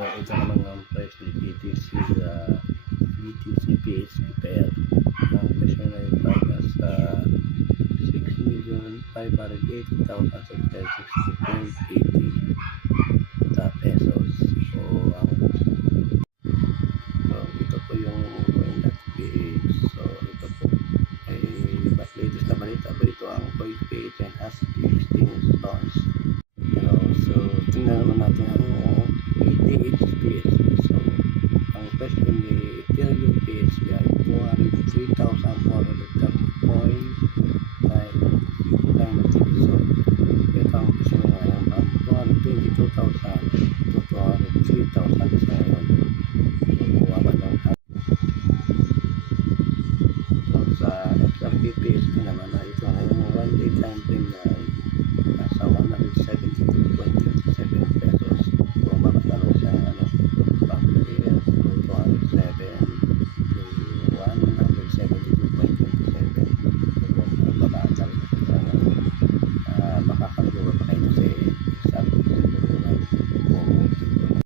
ito naman ang price ni BTC sa BTC PHP pair. Ang presyo na yung price sa 6,580,660.80 sa pesos. So, ang so, ito po yung coin.ph. So, ito po ay mas latest na balita po ito ang coin.ph and has 16 stones. So, tingnan naman natin ang invest in the Ethereum BSCI 403,430 coins like you can see so you can see I am at 422,000 to 403,000 so sa XRP BSC naman ay